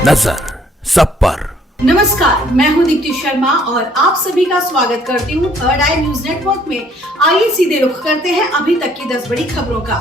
नजर सब पर। नमस्कार, मैं हूं दीप्ति शर्मा और आप सभी का स्वागत करती हूं थर्ड आई न्यूज नेटवर्क में। आइए सीधे रुख करते हैं अभी तक की 10 बड़ी खबरों का।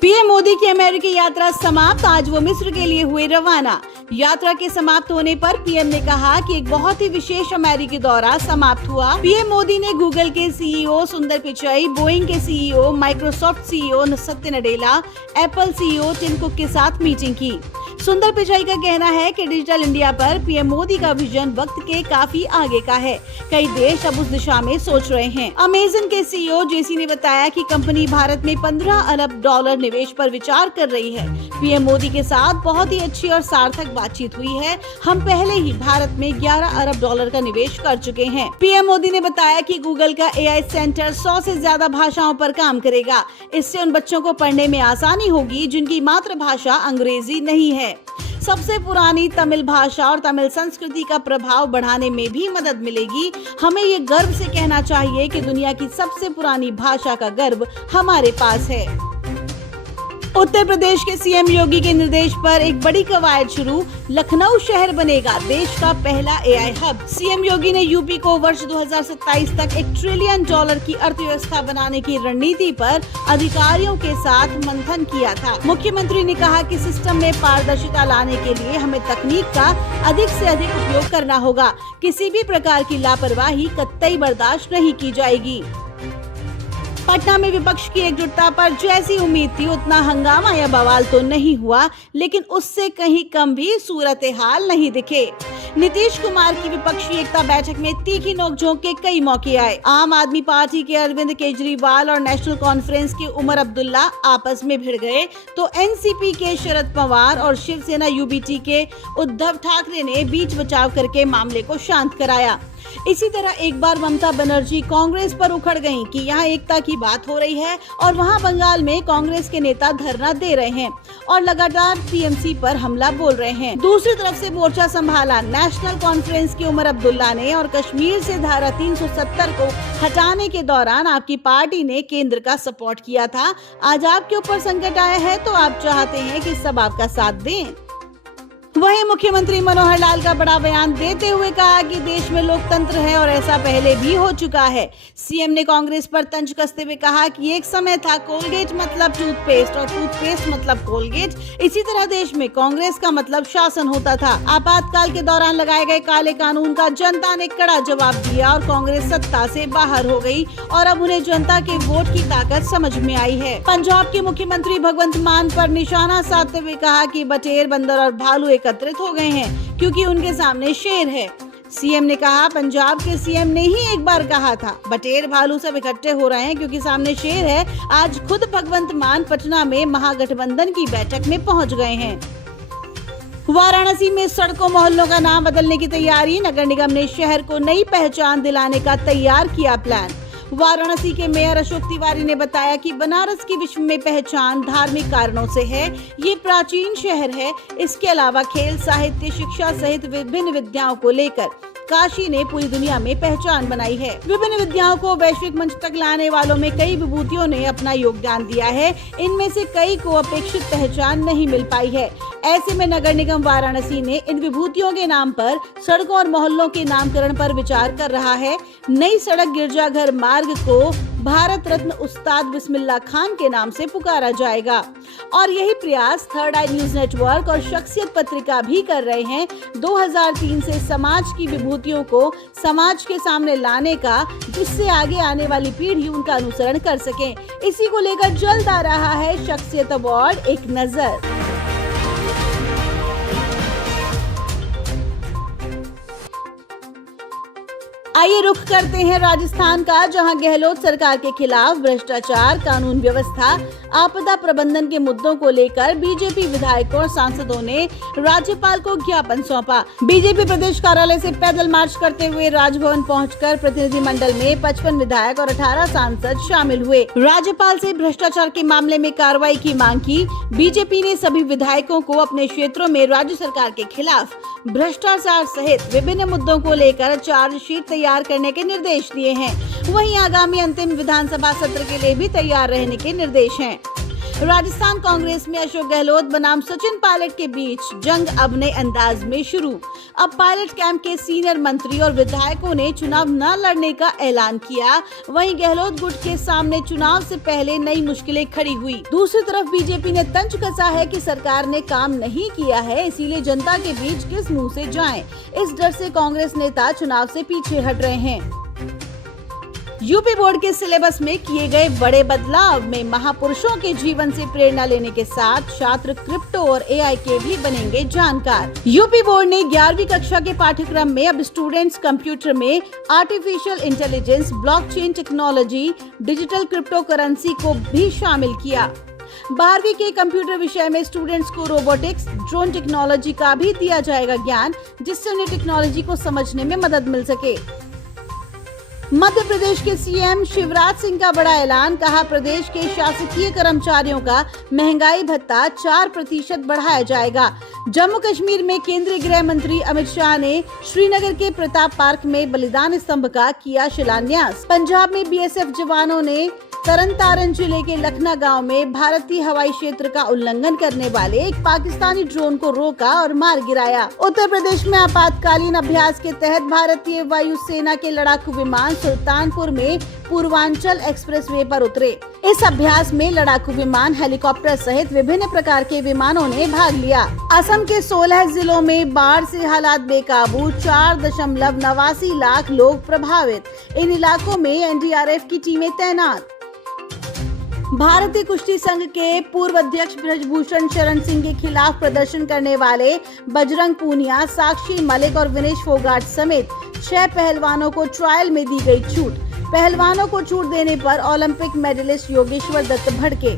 पीएम मोदी की अमेरिकी यात्रा समाप्त, आज वो मिस्र के लिए हुए रवाना। यात्रा के समाप्त होने पर पीएम ने कहा कि एक बहुत ही विशेष अमेरिकी दौरा समाप्त हुआ। पीएम मोदी ने गूगल के सीईओ सुंदर पिचाई, बोइंग के CEO, Microsoft CEO Satya Nadella, Apple CEO Tim Cook के साथ मीटिंग की। सुंदर पिचाई का कहना है कि डिजिटल इंडिया पर पीएम मोदी का विजन वक्त के काफी आगे का है। कई देश अब उस दिशा में सोच रहे हैं। अमेजन के सीईओ जेसी ने बताया कि कंपनी भारत में $15 अरब निवेश पर विचार कर रही है। पीएम मोदी के साथ बहुत ही अच्छी और सार्थक बातचीत हुई है। हम पहले ही भारत में $11 अरब का निवेश कर चुके हैं। पीएम मोदी ने बताया कि गूगल का एआई सेंटर 100 से ज्यादा भाषाओं पर काम करेगा। इससे उन बच्चों को पढ़ने में आसानी होगी जिनकी मातृभाषा अंग्रेजी नहीं है। सबसे पुरानी तमिल भाषा और तमिल संस्कृति का प्रभाव बढ़ाने में भी मदद मिलेगी। हमें ये गर्व से कहना चाहिए कि दुनिया की सबसे पुरानी भाषा का गर्व हमारे पास है। उत्तर प्रदेश के सीएम योगी के निर्देश पर एक बड़ी कवायद शुरू, लखनऊ शहर बनेगा देश का पहला एआई हब। सीएम योगी ने यूपी को वर्ष 2027 तक $1 ट्रिलियन की अर्थव्यवस्था बनाने की रणनीति पर अधिकारियों के साथ मंथन किया था। मुख्यमंत्री ने कहा कि सिस्टम में पारदर्शिता लाने के लिए हमें तकनीक का अधिक से अधिक उपयोग करना होगा। किसी भी प्रकार की लापरवाही कतई बर्दाश्त नहीं की जाएगी। पटना में विपक्ष की एकजुटता पर जैसी उम्मीद थी उतना हंगामा या बवाल तो नहीं हुआ, लेकिन उससे कहीं कम भी सूरत हाल नहीं दिखे। नीतीश कुमार की विपक्षी एकता बैठक में तीखी नोकझोंक के कई मौके आए। आम आदमी पार्टी के अरविंद केजरीवाल और नेशनल कॉन्फ्रेंस के उमर अब्दुल्ला आपस में भिड़ गए, तो एनसीपी के शरद पवार और शिवसेना यूबीटी के उद्धव ठाकरे ने बीच बचाव करके मामले को शांत कराया। इसी तरह एक बार ममता बनर्जी कांग्रेस पर उखड़ गयीं कि यहाँ एकता की बात हो रही है और वहाँ बंगाल में कांग्रेस के नेता धरना दे रहे हैं और लगातार टीएमसी पर हमला बोल रहे हैं। दूसरी तरफ से मोर्चा संभाला नेशनल कॉन्फ्रेंस के उमर अब्दुल्ला ने और कश्मीर से धारा 370 को हटाने के दौरान आपकी पार्टी ने केंद्र का सपोर्ट किया था। आज आपके ऊपर संकट आया है तो आप चाहते हैं कि सब आपका साथ दें। वहीं मुख्यमंत्री मनोहर लाल का बड़ा बयान देते हुए कहा कि देश में लोकतंत्र है और ऐसा पहले भी हो चुका है। सीएम ने कांग्रेस पर तंज कसते हुए कहा कि एक समय था कोलगेट मतलब टूथपेस्ट और टूथपेस्ट मतलब कोलगेट। इसी तरह देश में कांग्रेस का मतलब शासन होता था। आपातकाल के दौरान लगाए गए काले कानून का जनता ने कड़ा जवाब दिया और कांग्रेस सत्ता से बाहर हो गई और अब उन्हें जनता के वोट की ताकत समझ में आई है। पंजाब के मुख्यमंत्री भगवंत मान पर निशाना साधते हुए कहा कि बटेर, बंदर और भालू एकत्रित हो गए हैं क्योंकि उनके सामने शेर है। सीएम ने कहा, पंजाब के सीएम ने ही एक बार कहा था बटेर भालू सब इकट्ठे हो रहे हैं क्योंकि सामने शेर है। आज खुद भगवंत मान पटना में महागठबंधन की बैठक में पहुंच गए हैं। वाराणसी में सड़कों मोहल्लों का नाम बदलने की तैयारी, नगर निगम ने शहर को नई पहचान दिलाने का तैयार किया प्लान। वाराणसी के मेयर अशोक तिवारी ने बताया कि बनारस की विश्व में पहचान धार्मिक कारणों से है। ये प्राचीन शहर है। इसके अलावा खेल, साहित्य, शिक्षा सहित विभिन्न विद्याओं को लेकर काशी ने पूरी दुनिया में पहचान बनाई है। विभिन्न विद्याओं को वैश्विक मंच तक लाने वालों में कई विभूतियों ने अपना योगदान दिया है। इनमें से कई को अपेक्षित पहचान नहीं मिल पाई है। ऐसे में नगर निगम वाराणसी ने इन विभूतियों के नाम पर सड़कों और मोहल्लों के नामकरण पर विचार कर रहा है। नई सड़क गिरजाघर मार्ग को भारत रत्न उस्ताद बिस्मिल्लाह खान के नाम से पुकारा जाएगा। और यही प्रयास थर्ड आई न्यूज नेटवर्क और शख्सियत पत्रिका भी कर रहे हैं। 2003 से समाज की विभूतियों को समाज के सामने लाने का, जिससे आगे आने वाली पीढ़ी उनका अनुसरण कर सके। इसी को लेकर जल्द आ रहा है शख्सियत अवार्ड, एक नजर। आइए रुख करते हैं राजस्थान का, जहां गहलोत सरकार के खिलाफ भ्रष्टाचार, कानून व्यवस्था, आपदा प्रबंधन के मुद्दों को लेकर बीजेपी विधायकों और सांसदों ने राज्यपाल को ज्ञापन सौंपा। बीजेपी प्रदेश कार्यालय से पैदल मार्च करते हुए राजभवन पहुंचकर प्रतिनिधिमंडल में 55 विधायक और 18 सांसद शामिल हुए। राज्यपाल से भ्रष्टाचार के मामले में कार्रवाई की मांग की। बीजेपी ने सभी विधायकों को अपने क्षेत्रों में राज्य सरकार के खिलाफ भ्रष्टाचार सहित विभिन्न मुद्दों को लेकर चार्जशीट तैयार करने के निर्देश दिए हैं। वहीं आगामी अंतिम विधानसभा सत्र के लिए भी तैयार रहने के निर्देश हैं। राजस्थान कांग्रेस में अशोक गहलोत बनाम सचिन पायलट के बीच जंग अब नए अंदाज में शुरू। अब पायलट कैंप के सीनियर मंत्री और विधायकों ने चुनाव न लड़ने का ऐलान किया। वहीं गहलोत गुट के सामने चुनाव से पहले नई मुश्किलें खड़ी हुई। दूसरी तरफ बीजेपी ने तंज कसा है कि सरकार ने काम नहीं किया है, इसीलिए जनता के बीच किस मुंह से जाएं। इस डर से कांग्रेस नेता चुनाव से पीछे हट रहे हैं। यूपी बोर्ड के सिलेबस में किए गए बड़े बदलाव में महापुरुषों के जीवन से प्रेरणा लेने के साथ छात्र क्रिप्टो और एआई के भी बनेंगे जानकार। यूपी बोर्ड ने 11वीं कक्षा के पाठ्यक्रम में अब स्टूडेंट्स कंप्यूटर में artificial intelligence, blockchain technology, digital crypto currency को भी शामिल किया। 12वीं के कंप्यूटर विषय में स्टूडेंट्स को रोबोटिक्स, ड्रोन टेक्नोलॉजी का भी दिया जाएगा ज्ञान, जिससे उन्हें टेक्नोलॉजी को समझने में मदद मिल सके। मध्य प्रदेश के सीएम शिवराज सिंह का बड़ा ऐलान, कहा प्रदेश के शासकीय कर्मचारियों का महंगाई भत्ता 4% बढ़ाया जाएगा। जम्मू कश्मीर में केंद्रीय गृह मंत्री अमित शाह ने श्रीनगर के प्रताप पार्क में बलिदान स्तंभ का किया शिलान्यास। पंजाब में बीएसएफ जवानों ने तरन जिले के लखना गांव में भारतीय हवाई क्षेत्र का उल्लंघन करने वाले एक पाकिस्तानी ड्रोन को रोका और मार गिराया। उत्तर प्रदेश में आपातकालीन अभ्यास के तहत भारतीय वायुसेना के लड़ाकू विमान सुल्तानपुर में पूर्वांचल एक्सप्रेसवे पर उतरे। इस अभ्यास में लड़ाकू विमान, हेलीकॉप्टर सहित विभिन्न प्रकार के विमानों ने भाग लिया। असम के 16 जिलों में बाढ़ से हालात बेकाबू, 4.89 लाख लोग प्रभावित। इन इलाकों में एनडीआरएफ की टीमें तैनात। भारतीय कुश्ती संघ के पूर्व अध्यक्ष ब्रजभूषण शरण सिंह के खिलाफ प्रदर्शन करने वाले बजरंग पूनिया, साक्षी मलिक और विनेश फोगाट समेत 6 पहलवानों को ट्रायल में दी गई छूट। पहलवानों को छूट देने पर ओलंपिक मेडलिस्ट योगेश्वर दत्त भड़के।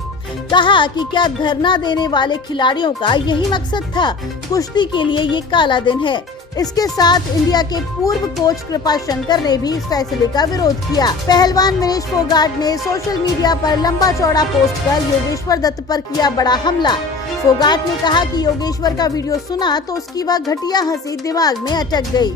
कहा कि क्या धरना देने वाले खिलाड़ियों का यही मकसद था? कुश्ती के लिए ये काला दिन है। इसके साथ इंडिया के पूर्व कोच कृपा शंकर ने भी इस फैसले का विरोध किया। पहलवान विनेश फोगाट ने सोशल मीडिया पर लंबा चौड़ा पोस्ट कर योगेश्वर दत्त पर किया बड़ा हमला। फोगाट ने कहा कि योगेश्वर का वीडियो सुना तो उसकी वह घटिया हंसी दिमाग में अटक गई।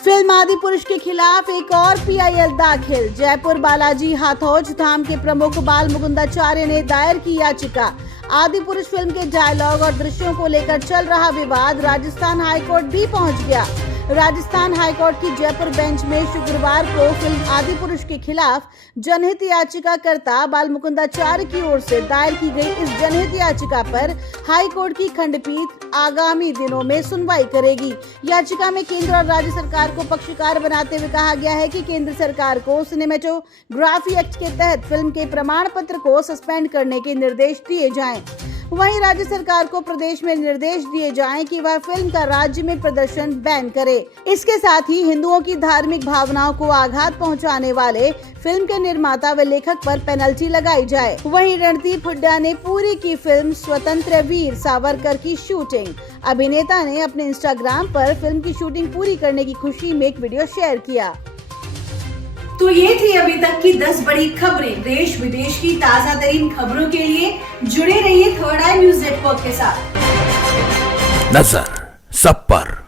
फिल्म आदिपुरुष के खिलाफ एक और पीआईएल दाखिल। जयपुर बालाजी हाथौज धाम के प्रमुख बाल मुकुंदाचार्य ने दायर की याचिका। आदिपुरुष फिल्म के डायलॉग और दृश्यों को लेकर चल रहा विवाद राजस्थान हाईकोर्ट भी पहुंच गया। राजस्थान हाईकोर्ट की जयपुर बेंच में शुक्रवार को फिल्म आदिपुरुष के खिलाफ जनहित याचिकाकर्ता बाल मुकुंदाचार्य की ओर से दायर की गई इस जनहित याचिका पर हाईकोर्ट की खंडपीठ आगामी दिनों में सुनवाई करेगी। याचिका में केंद्र और राज्य सरकार को पक्षकार बनाते हुए कहा गया है कि केंद्र सरकार को सिनेमेटोग्राफी एक्ट के तहत फिल्म के प्रमाण पत्र को सस्पेंड करने के निर्देश दिए जाएं। वहीं राज्य सरकार को प्रदेश में निर्देश दिए जाएं कि वह फिल्म का राज्य में प्रदर्शन बैन करे। इसके साथ ही हिंदुओं की धार्मिक भावनाओं को आघात पहुंचाने वाले फिल्म के निर्माता व लेखक पर पेनल्टी लगाई जाए। वहीं रणदीप हुड्डा ने पूरी की फिल्म स्वतंत्र वीर सावरकर की शूटिंग। अभिनेता ने अपने इंस्टाग्राम पर फिल्म की शूटिंग पूरी करने की खुशी में एक वीडियो शेयर किया। तो ये थी अभी तक की 10 बड़ी खबरें। देश विदेश की ताजा तरीन खबरों के लिए जुड़े रहिए थर्ड आई न्यूज नेटवर्क के साथ। नजर सब पर।